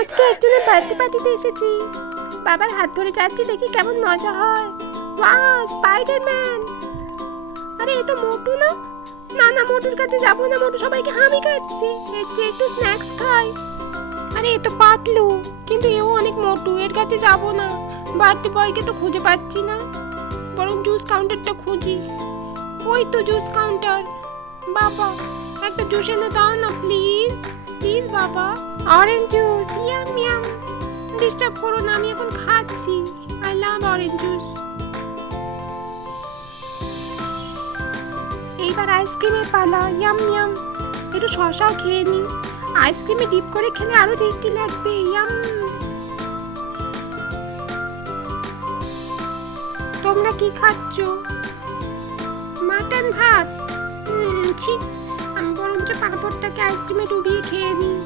আজকে একজনের বার্থডে পার্টিতে এসেছি। বাবার হাত ধরে যাচ্ছি, দেখি কেমন মজা হয়। Wow, Spiderman! আরে এ তো মোটু না? না না, মোটুর কাছে যাবো না, মোটু সবাইকে হামি খাচ্ছে। এর চেয়ে একটু স্ন্যাক্স খাই। আরে এ তো পাতলু, কিন্তু এও অনেক মোটু, এর কাছে যাবো না। বার্থডে বয়কে তো খুঁজে পাচ্ছি না, বরং জুস কাউন্টারটা খুঁজি। ওই তো জুস কাউন্টার। বাবা, একটা জুস এনে দাও না প্লিজ। প্লিজ বাবা, orange juice. Yam yam. Disturb করো না, আমি এখন খাচ্ছি। I love orange juice. এইবার আইসক্রিমের পালা। Yam yam. একটু শসাও খেয়ে নি। আইসক্রিমে ডিপ করে খেলে আরো টেস্টি লাগবে। ইয়াম। তোমরা কি খাচ্ছ? মাটন ভাত? ছি, আমি বরঞ্চ পাঁপড়টাকে আইসক্রিমে ডুবিয়ে খেয়ে নিই।